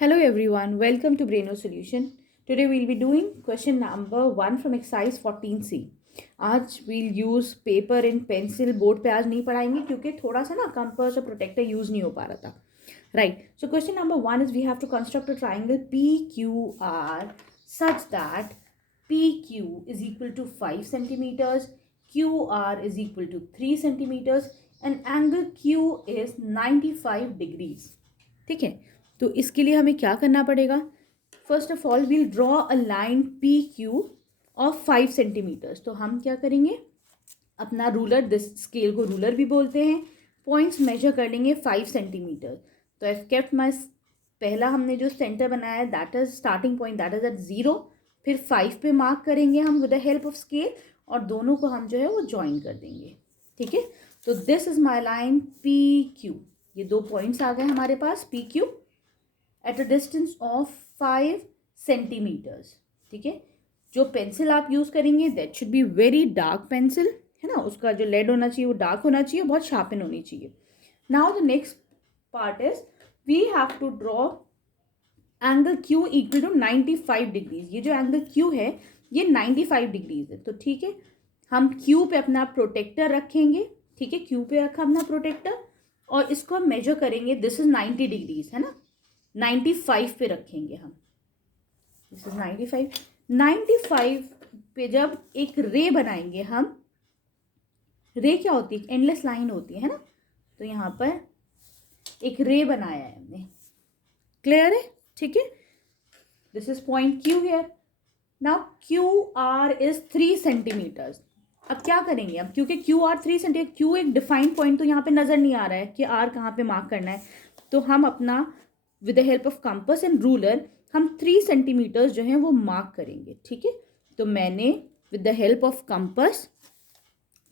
Hello everyone, welcome to Braino Solution. Today we'll be doing question number 1 from exercise 14C. आज we'll use paper and pencil. Board पे आज नहीं पढ़ाएंगे क्योंकि थोड़ा सा ना कंपास और प्रोटेक्टर यूज नहीं हो पा रहा था. Right. So question number 1 is we have to construct a triangle PQR such that PQ is equal to 5 centimeters, QR is equal to 3 centimeters and angle Q is 95 degrees. ठीक है, तो इसके लिए हमें क्या करना पड़ेगा. First of all we'll draw a line P Q of 5 centimetres. तो हम क्या करेंगे, अपना रूलर, दिस स्केल को रूलर भी बोलते हैं, पॉइंट्स मेजर कर लेंगे 5 सेंटीमीटर. तो आई केप्ट माई, पहला हमने जो सेंटर बनाया है that is starting point, that is at 0. फिर 5 पे मार्क करेंगे हम with the help of scale और दोनों को हम जो है वो ज्वाइन कर देंगे. ठीक है, तो this is my line P Q. ये दो पॉइंट्स आ गए हमारे पास P Q at a distance of 5 centimetres. ठीक है, जो पेंसिल आप यूज़ करेंगे that should be very dark pencil, है ना. उसका जो लेड होना चाहिए वो डार्क होना चाहिए, बहुत शार्पन होनी चाहिए. Now the next part is we have to draw angle Q equal to 95 degrees. ये जो एंगल क्यू है ये 95 डिग्रीज है. तो ठीक है, हम क्यू पे अपना प्रोटेक्टर रखेंगे. ठीक है, क्यू पे रखा अपना प्रोटेक्टर और इसको हम मेजर करेंगे. दिस इज 90 डिग्रीज, है ना. 95 पे रखेंगे हम. दिस इज 95 पे जब एक रे बनाएंगे हम, रे क्या होती है, एंडलेस लाइन होती है ना. तो यहाँ पर एक रे बनाया है हमने. क्लियर है. ठीक है, this is point Q here. Now Q R is 3 centimetres. अब क्या करेंगे हम, क्योंकि क्यू आर 3 सेंटीमीटर, क्यू एक डिफाइंड पॉइंट तो यहाँ पे नजर नहीं आ रहा है कि आर कहाँ पे मार्क करना है. तो हम अपना with the help of compass and ruler हम 3 सेंटीमीटर्स जो हैं वो मार्क करेंगे. ठीक है, तो मैंने with the help of compass,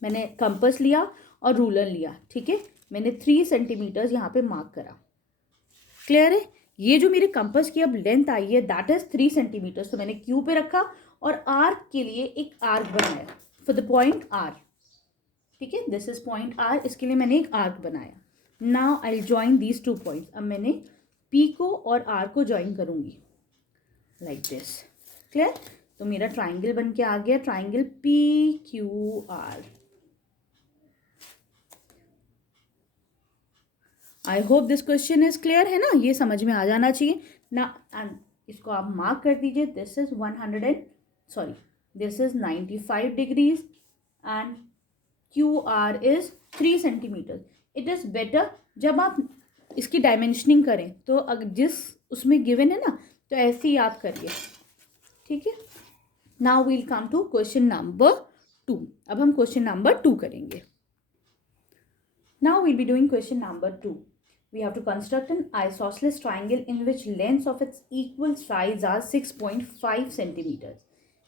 मैंने कंपास लिया और रूलर लिया. ठीक है, मैंने 3 सेंटीमीटर्स यहाँ पे मार्क करा. क्लियर है. ये जो मेरे कंपास की अब लेंथ आई है दैट इज 3 सेंटीमीटर्स. तो मैंने क्यू पे रखा और आर्क के लिए एक आर्क बनाया फॉर द पॉइंट आर. ठीक है, दिस इज पॉइंट आर. इसके लिए मैंने एक आर्क बनाया. Now I join these 2 points. अब मैंने पी को और आर को ज्वाइन करूंगी लाइक दिस. क्लियर. तो मेरा ट्राइंगल बन के आ गया, triangle P Q are. I hope this question is clear, है ना. ये समझ में आ जाना चाहिए ना. एंड इसको आप मार्क कर दीजिए. This is 95 degrees and Q R is 3 centimetre. It is better जब आप इसकी डायमेंशनिंग करें तो अगर जिस उसमें गिवन है ना तो ऐसे ही आप करिए. ठीक है, now we'll come to question number 2. अब हम क्वेश्चन नंबर 2 करेंगे. Now we'll be doing question number 2. We have to construct an isosceles triangle in which lengths of its equal sides are 6.5 centimetre.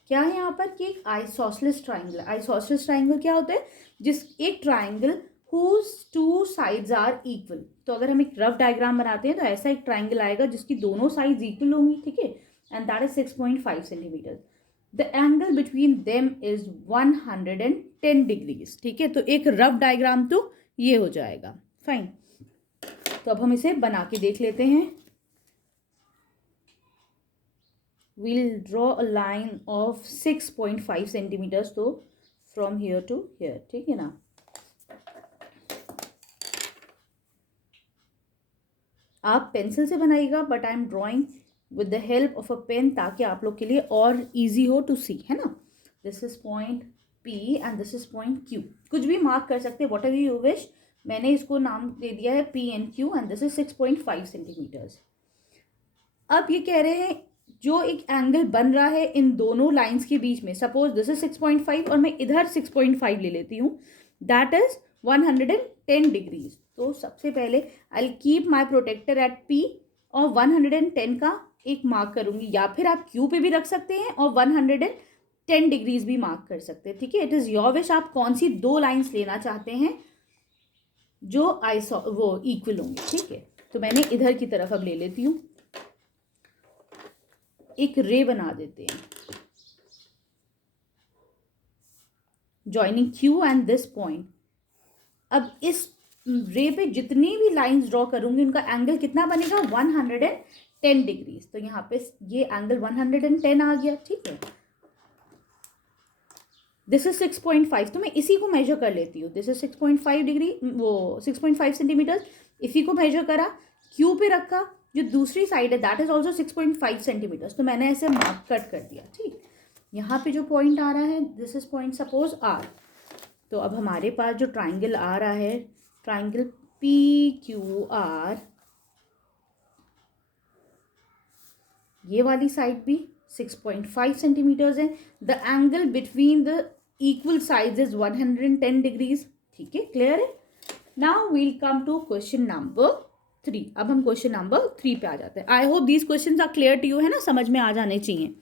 क्या है यहाँ पर कि एक आइसोसेलेस ट्राइंगल. आइसोसेलेस ट्राइंगल क्या होता है, जिस एक triangle whose 2 sides are equal. तो अगर हम एक रफ डायग्राम बनाते हैं तो ऐसा एक ट्राइंगल आएगा जिसकी दोनों साइड्स इक्वल होंगी. ठीक है, and that is 6.5 centimetre. The angle between them is 110 degrees. ठीक है, तो एक रफ डायग्राम तो ये हो जाएगा. फाइन. तो अब हम इसे बना के देख लेते हैं. we'll draw a line of 6.5 centimetres. तो फ्रॉम हियर टू हियर. ठीक है ना. आप पेंसिल से बनाइएगा but I am drawing with the help of a pen ताकि आप लोग के लिए और इजी हो टू सी, है ना. This is point P and this is point Q. कुछ भी मार्क कर सकते हैं, वॉट एवर यू विश. मैंने इसको नाम दे दिया है P and Q and this is 6.5 centimetres. अब ये कह रहे हैं जो एक एंगल बन रहा है इन दोनों लाइंस के बीच में, सपोज दिस इज 6.5 और मैं इधर 6.5 ले लेती हूँ, दैट इज 110 डिग्रीज. तो सबसे पहले I keep my protractor at P और 110 का एक मार्क करूंगी, या फिर आप क्यू पे भी रख सकते हैं और 110 डिग्रीज भी मार्क कर सकते हैं. ठीक है, इट इज योर विश आप कौन सी 2 लाइंस लेना चाहते हैं जो वो इक्वल होंगे. ठीक है, तो मैंने इधर की तरफ अब ले लेती हूँ, एक रे बना देते हैं joining Q and this point. अब इस रे पे जितनी भी लाइंस ड्रॉ करूंगी उनका एंगल कितना बनेगा, 10 डिग्रीज। तो यहाँ पे ये एंगल 110 आ गया, ठीक है। दिस इज 6.5, तो मैं इसी को मेजर कर लेती हूँ। दिस इज 6.5 डिग्री, वो 6.5 सेंटीमीटर, इसी को मेजर करा, क्यू पे रखा। जो दूसरी साइड है दैट इज ऑल्सो 6.5 सेंटीमीटर, तो मैंने ऐसे मार्क कट कर दिया, ठीक। यहाँ पे जो पॉइंट आ रहा है this is point suppose R. तो अब हमारे पास जो ट्राइंगल आ रहा है, ट्राइंगल पी क्यू आर, ये वाली साइड भी 6.5 सेंटीमीटर्स है। The angle between the equal sides is 110 degrees, ठीक है, क्लियर है। Now we'll come to question number 3। अब हम क्वेश्चन नंबर 3 पे आ जाते हैं। I hope these question are clear to you, है ना, समझ में आ जाने चाहिए।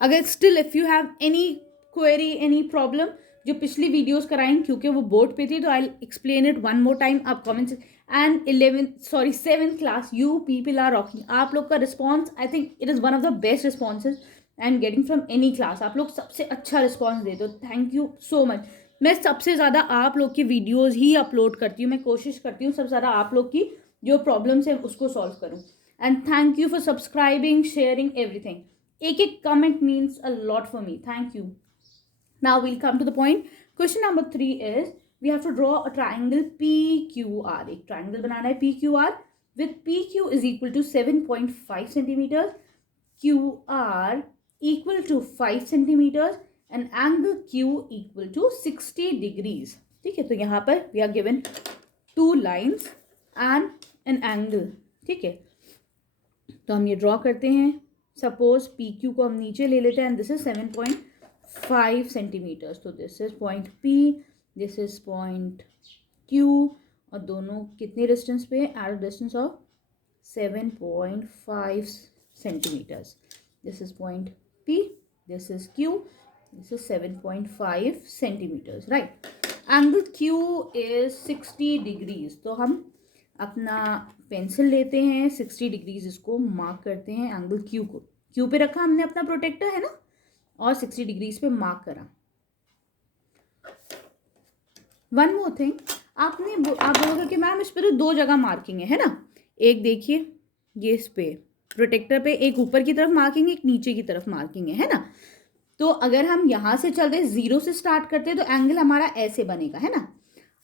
अगर still if you have any query, any problem, जो पिछली वीडियोस कराएं क्योंकि वो बोर्ड पे थी, तो I explain it one more time. आप comments and 7th class you people are rocking. आप लोग का response, I think it is one of the best responses and getting from any class. आप लोग सबसे अच्छा रिस्पॉन्स देते हो, थैंक यू सो मच। मैं सबसे ज़्यादा आप लोग की वीडियोज़ ही अपलोड करती हूँ, मैं कोशिश करती हूँ सबसे ज़्यादा आप लोग की जो प्रॉब्लम्स है उसको सॉल्व करूँ। And thank you for subscribing, sharing everything. एक comment means a lot for me. Thank you. Now we'll come to the point. Question number 3 is we have to draw a triangle PQR. एक triangle बनाना है PQR with PQ is equal to 7.5 centimeters, QR equal to 5 centimeters and angle Q equal to 60 degrees. ठीक है, तो यहाँ पर we are given 2 lines and an angle, ठीक है। तो हम ये ड्रॉ करते हैं। सपोज पी क्यू को हम नीचे ले लेते हैं एंड दिस इज 7.5 सेंटीमीटर्स। तो this is point P, this is point Q, और दोनों कितने डिस्टेंस पे? At a distance of 7.5 centimetres. This is point P, this is Q, this is 7.5 centimetres, right. Angle Q is 60 degrees. तो हम अपना pencil लेते हैं, 60 डिग्रीज इसको मार्क करते हैं एंगल क्यू को। क्यू पे रखा हमने अपना प्रोटेक्टर, है ना, और 60 डिग्रीज पे मार्क करा। वन मोर थिंग, आप बोलोगे कि मैम इस पे तो 2 जगह मार्किंग है ना। एक देखिए ये इस पे प्रोटेक्टर पे एक ऊपर की तरफ मार्किंग है, एक नीचे की तरफ मार्किंग है ना। तो अगर हम यहाँ से चलते 0 से स्टार्ट करते हैं तो एंगल हमारा ऐसे बनेगा, है ना।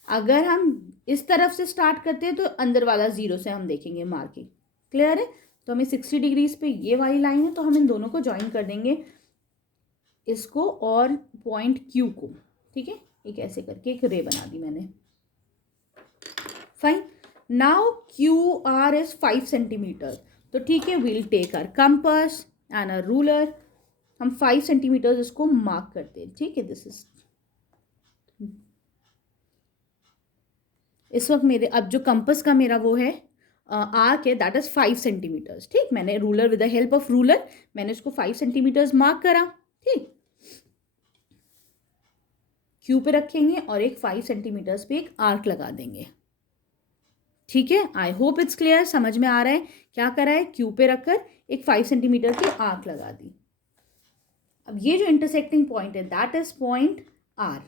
अगर हम इस तरफ से स्टार्ट करते हैं तो अंदर वाला 0 से हम देखेंगे मार्किंग, क्लियर है। तो हमें 60 डिग्रीज पे ये वाली लाइन है, तो हम इन दोनों को ज्वाइन कर देंगे, इसको और पॉइंट क्यू को, ठीक है। एक ऐसे करके एक रे बना दी मैंने, fine. Now Q R is 5 centimetre. तो ठीक है, we'll take our compass and a ruler. हम 5 सेंटीमीटर इसको मार्क करते हैं, ठीक है। दिस इज इस वक्त मेरे अब जो कंपास का मेरा वो है आर्क है दैट इज 5 सेंटीमीटर्स, ठीक। मैंने ruler with the help of ruler मैंने इसको 5 सेंटीमीटर्स मार्क करा, ठीक। क्यू पे रखेंगे और एक 5 सेंटीमीटर्स पे एक आर्क लगा देंगे, ठीक है। आई होप इट्स क्लियर, समझ में आ रहा है। क्या करा है, क्यू पे रखकर एक 5 सेंटीमीटर की आर्क लगा दी। अब ये जो इंटरसेक्टिंग पॉइंट है दैट इज पॉइंट आर,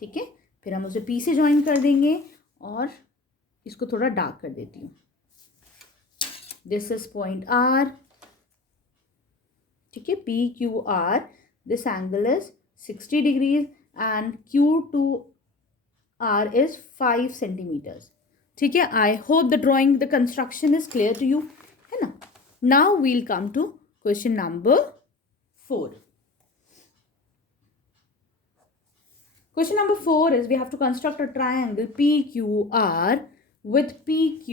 ठीक है। फिर हम उसे पी से ज्वाइन कर देंगे और इसको थोड़ा डार्क कर देती हूँ। दिस इज पॉइंट आर, ठीक है, P Q R. This angle is 60 degrees and Q to R is 5 centimetres, ठीक है। I hope the drawing, the construction is clear to you, है ना। Now we'll come to question number 4. Question number 4 is we have to construct a triangle PQR with PQ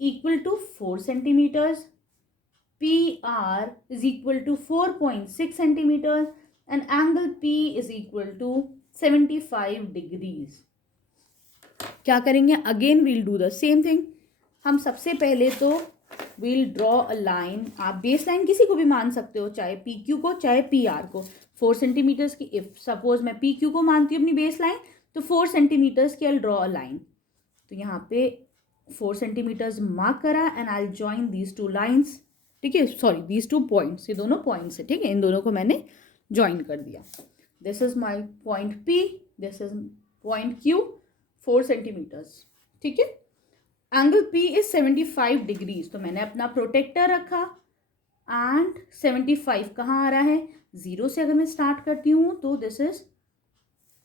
equal to 4 centimeters, PR is equal to 4.6 centimeters and angle P is equal to 75 degrees. क्या करेंगे? Again we'll do the same thing. हम सबसे पहले तो we'll draw a line. आप base line किसी को भी मान सकते हो, चाहे PQ को चाहे PR को। 4 सेंटीमीटर्स की, इफ सपोज मैं पी क्यू को मानती हूँ अपनी बेस लाइन, तो 4 सेंटीमीटर्स की आई ड्रॉ अ लाइन। तो यहाँ पे 4 सेंटीमीटर्स मार्क करा and I join these 2 lines, ठीक है, सॉरी दीज 2 पॉइंट्स, ये दोनों पॉइंट्स है, ठीक है। इन दोनों को मैंने ज्वाइन कर दिया। This is my point P, this is point Q, 4 centimetres, ठीक है। एंगल पी इज 75 डिग्रीज, तो मैंने अपना प्रोटेक्टर रखा एंड 75 कहाँ आ रहा है, 0 से अगर मैं स्टार्ट करती हूँ तो दिस इज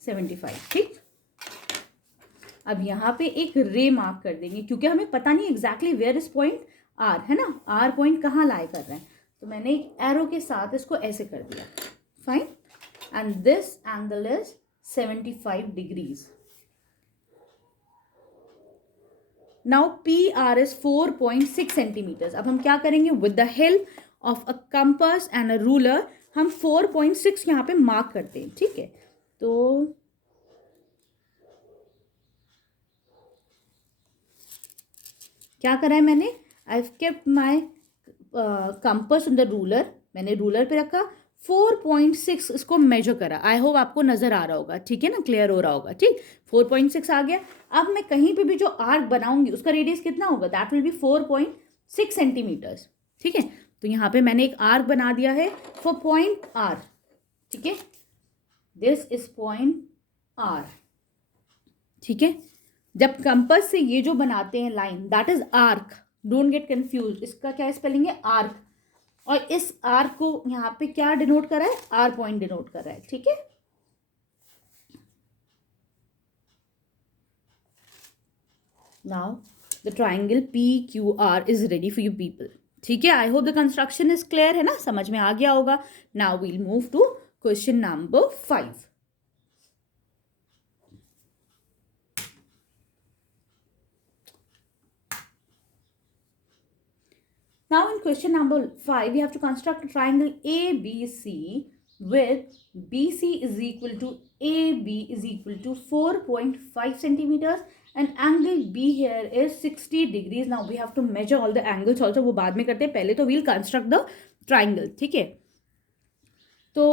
75, ठीक। अब यहाँ पे एक रे मार्क कर देंगे क्योंकि हमें पता नहीं exactly where is point R, है ना, आर पॉइंट कहाँ लाई कर रहा है, तो मैंने एक एरो के साथ इसको ऐसे कर दिया, fine, and this angle is 75 degrees. Now P R is 4.6 centimetres. अब हम क्या करेंगे, with the help of a compass and a ruler हम 4.6 यहाँ पे मार्क करते हैं, ठीक है। तो क्या करा है मैंने, I have kept my compass on the ruler, मैंने रूलर पे रखा, 4.6 इसको मेजर करा। आई होप आपको नजर आ रहा होगा, ठीक है ना, क्लियर हो रहा होगा, ठीक। 4.6 आ गया। अब मैं कहीं पे भी जो आर्क बनाऊंगी उसका रेडियस कितना होगा, दैट विल बी 4.6 सेंटीमीटर्स, ठीक है। तो यहाँ पे मैंने एक आर्क बना दिया है फॉर पॉइंट आर, ठीक है, दिस इज पॉइंट आर, ठीक है। जब कंपास से ये जो बनाते हैं line, that is arc, don't get confuse, इसका क्या स्पेलिंग है, आर्क, और इस आर्क को यहाँ पे क्या डिनोट कर रहा है, आर पॉइंट डिनोट कर रहा है, ठीक है। Now the triangle P Q R is ready for you people, ठीक है। I hope the construction is clear, है ना, समझ में आ गया होगा। Now we'll move to question number 5। Now in question number 5, we have to construct a triangle ABC with BC is equal to AB is equal to 4.5 centimeters and angle B here is 60 degrees. Now we have to measure all the angles also, वो बाद में करते हैं, पहले तो we'll construct the triangle, ठीक है। तो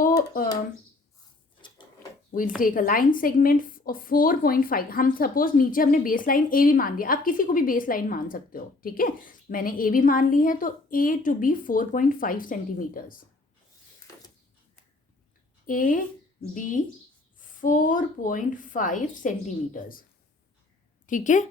we'll take a line segment of 4.5, हम सपोज नीचे हमने बेस लाइन ए भी मान लिया, आप किसी को भी बेस लाइन मान सकते हो, ठीक है। मैंने ए भी मान ली है, तो A to B 4.5 centimetres, A B 4.5 centimetres, ठीक है।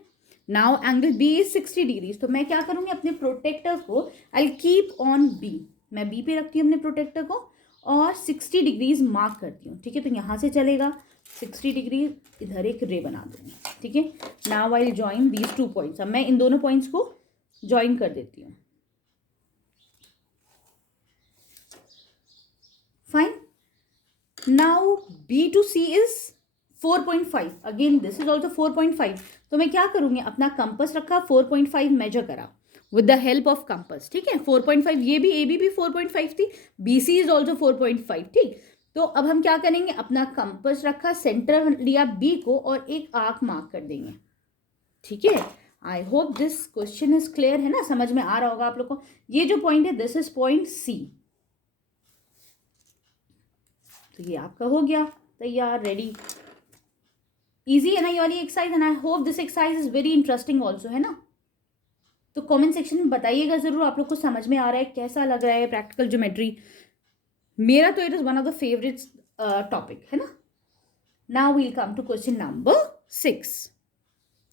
Now angle B is 60 degrees, तो मैं क्या करूंगी, अपने प्रोटेक्टर को आई कीप ऑन बी, मैं बी पे रखती हूँ अपने प्रोटेक्टर को और 60 डिग्रीज मार्क करती हूँ, ठीक है। तो यहाँ से चलेगा 60 डिग्री, इधर एक रे बना दूंगी, ठीक है। Now I join these 2 points, अब मैं इन दोनों पॉइंट्स को ज्वाइन कर देती हूँ, fine. Now B to C is 4.5, again this is also 4.5, तो मैं क्या करूंगी, अपना कंपास रखा, 4.5 मेजर करा with the help of compass, ठीक है। 4.5, ये भी ए बी 4.5 थी, बी सी इज ऑल्सो 4.5, ठीक। तो अब हम क्या करेंगे, अपना कंपास रखा, सेंटर लिया बी को और एक आर्क मार्क कर देंगे, ठीक है। I hope this question is clear, है ना, समझ में आ रहा होगा आप लोग को। ये जो पॉइंट है दिस इज पॉइंट सी, तो ये आपका हो गया तैयार, रेडी। इजी है ना ये वाली exercise, and I hope this exercise is very interesting also, है ना। तो कमेंट सेक्शन में बताइएगा जरूर आप लोग को समझ में आ रहा है, कैसा लग रहा है प्रैक्टिकल ज्योमेट्री। मेरा तो it is one of the favourite topic, है ना। Now we'll come to question number 6।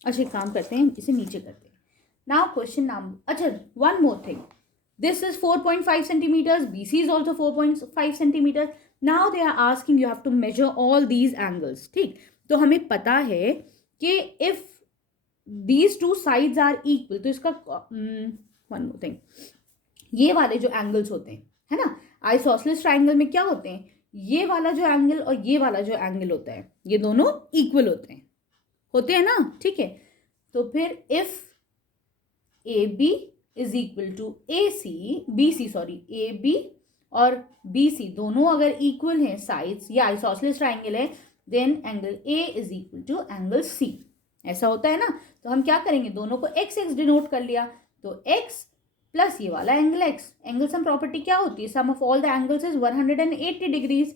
अच्छा एक काम करते हैं, इसे नीचे करते हैं। नाउ क्वेश्चन नंबर, अच्छा one more thing, this is 4.5 centimetres, BC is also 4.5 centimetre. Now they are asking you have to measure all these angles, ठीक। तो हमें पता है कि if these two sides are equal, तो इसका वन मोर थिंग, ये वाले जो एंगल्स होते हैं, है ना, आइसोसेलेस ट्राइंगल में क्या होते हैं, ये वाला जो एंगल और ये वाला जो एंगल होता है, ये दोनों इक्वल होते हैं ना, ठीक है। तो फिर if A B is equal to A C, B C sorry, A B और बी सी दोनों अगर इक्वल हैं साइड्स, या आइसोसेलेस ट्राइंगल है, then angle A is equal to angle C, ऐसा होता है ना। तो हम क्या करेंगे, दोनों को एक्स एक्स डिनोट कर लिया, तो एक्स प्लस ये वाला angle X, angle sum property क्या होती है, sum of all the angles is 180 degrees.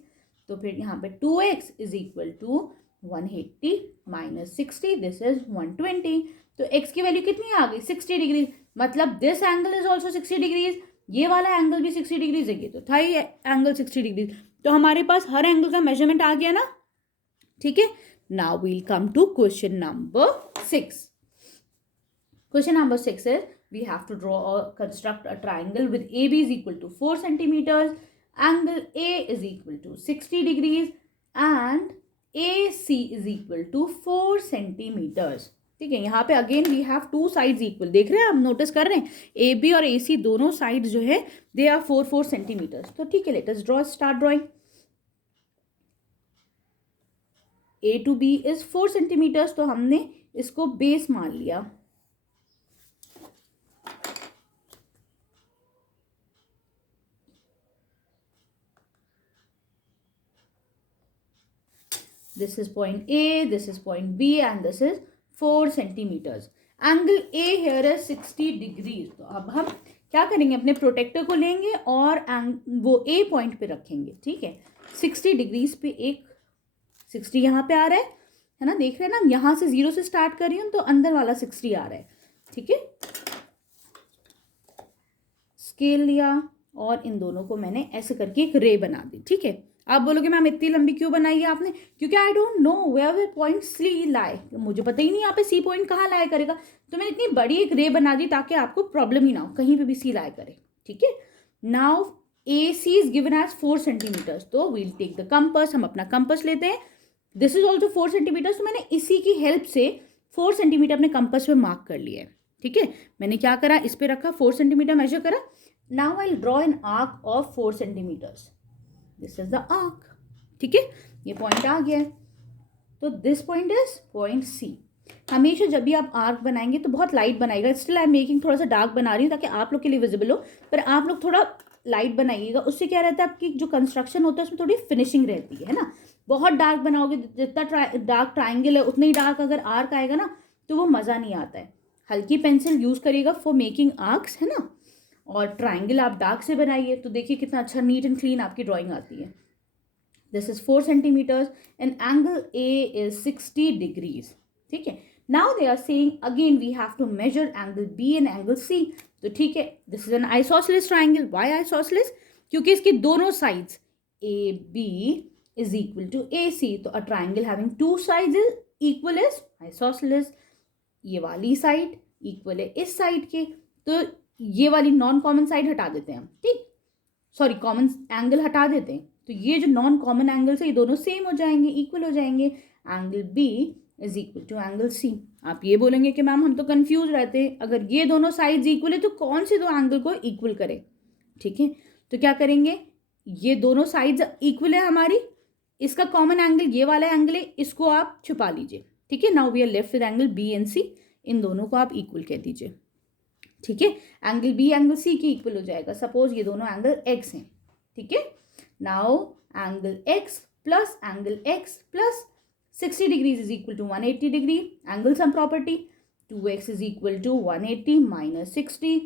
तो फिर यहाँ पे 2x is equal to 180 minus 60, this is 120। तो x की वैल्यू कितनी आ गई, 60 डिग्री, मतलब this angle is also 60 degrees, ये वाला एंगल भी 60 डिग्रीज है, ये तो था ही एंगल 60 डिग्रीज। तो हमारे पास हर एंगल का मेजरमेंट आ गया ना, ठीक है। Now we'll come to question number 6। Question number 6 is we have to draw or construct a triangle with AB is equal to 4 centimeters, angle A is equal to 60 degrees and AC is equal to 4 centimeters. ठीक है, यहाँ पे again we have two sides equal. देख रहे हैं, आप notice कर रहे हैं ए बी और ए सी दोनों साइड जो है दे आर 4 सेंटीमीटर्स. तो ठीक है, let us draw, start drawing. A to B is 4 centimetres, तो हमने इसको बेस मान लिया. This is point A, this is point B and this is 4 centimeters. Angle A here is 60 degrees. तो अब हम क्या करेंगे, अपने प्रोटेक्टर को लेंगे और वो A पॉइंट पे रखेंगे. ठीक है, 60 डिग्रीज पे एक 60 यहाँ पे आ रहा है ना, देख रहे हैं ना, यहाँ से 0 से स्टार्ट कर रही हूँ तो अंदर वाला 60 आ रहा है. ठीक है, स्केल लिया और इन दोनों को मैंने ऐसे करके एक रे बना दी. ठीक है, आप बोलोगे मैम इतनी लंबी क्यों बनाई है आपने, क्योंकि I don't know where point C lie, मुझे पता ही नहीं यहाँ पे सी पॉइंट कहाँ लाया करेगा, तो मैंने इतनी बड़ी एक रे बना दी ताकि आपको प्रॉब्लम ही ना हो, कहीं पे भी सी लाया करे. ठीक है, now A C is given as 4 centimetres, तो वील टेक द कंपस, हम अपना कंपस लेते हैं. दिस इज ऑल्सो 4 सेंटीमीटर्स, तो मैंने इसी की हेल्प से 4 सेंटीमीटर अपने कंपस पे मार्क कर लिया है. ठीक है, मैंने क्या करा, इस पे रखा, 4 सेंटीमीटर मेजर करा. Now I draw an arc of 4 centimetres. This is the arc. ठीक है, ये पॉइंट आ गया है, तो this point is point C. हमेशा जब भी आप आर्क बनाएंगे तो बहुत लाइट बनाइएगा. स्टिल आई एम मेकिंग थोड़ा सा डार्क बना रही हूँ ताकि आप लोग के लिए विजिबल हो, पर आप लोग थोड़ा लाइट बनाइएगा. उससे क्या रहता है, आपकी जो कंस्ट्रक्शन होता है उसमें थोड़ी फिनिशिंग रहती है ना. बहुत डार्क बनाओगे, जितना डार्क ट्राइंगल है उतना ही डार्क अगर आर्क आएगा ना तो वो मज़ा नहीं आता है. हल्की पेंसिल यूज़ करिएगा फॉर मेकिंग आर्क्स, है ना, और ट्राइंगल आप डार्क से बनाइए तो देखिए कितना अच्छा नीट एंड क्लीन आपकी ड्राइंग आती है. This is 4 centimeters and angle A is 60 degrees. ठीक है, now they are saying again we have to measure angle B and angle C. तो ठीक है, this is an isosceles triangle. Why isosceles? क्योंकि इसके दोनों sides AB is equal to AC. तो a triangle having two sides is equal is isosceles. ये वाली side equal है इस साइड के, तो ये वाली नॉन कॉमन साइड हटा देते हैं हम. ठीक, सॉरी कॉमन एंगल हटा देते हैं, तो ये जो नॉन कॉमन एंगल्स है ये दोनों सेम हो जाएंगे, इक्वल हो जाएंगे. Angle B is equal to angle C. आप ये बोलेंगे कि मैम हम तो कंफ्यूज रहते हैं, अगर ये दोनों साइड्स इक्वल है तो कौन से दो एंगल को इक्वल करें. ठीक है, तो क्या करेंगे, ये दोनों साइड्स इक्वल है हमारी, इसका कॉमन एंगल ये वाला एंगल है, इसको आप छुपा लीजिए. ठीक है, now we are left with angle B and C, इन दोनों को आप इक्वल कह दीजिए. ठीक है, एंगल बी एंगल सी की इक्वल हो जाएगा. सपोज ये दोनों एंगल एक्स हैं. ठीक है, now angle x plus angle x plus 60 degrees is equal to 180 degree. Angle sum property, 2x is equal to 180 minus 60.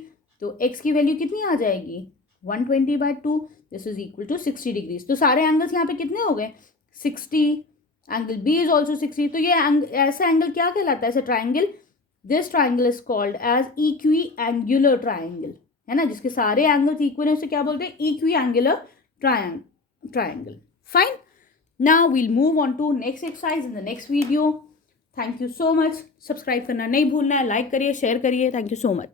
तो x की वैल्यू कितनी आ जाएगी, 120/2. This is equal to 60 degrees. तो सारे एंगल्स यहाँ पे कितने हो गए, 60. Angle B is also 60. तो ये ऐसा एंगल क्या कहलाता है, ऐसा triangle, this triangle is called as equiangular triangle, है ना, जिसके सारे एंगल्स इक्वल है, उसे क्या बोलते हैं, equi angular triangle. Fine. Now we'll move on to next exercise in the next video. Thank you so much. Subscribe करना नहीं भूलना है, like करिए, share करिए. Thank you so much.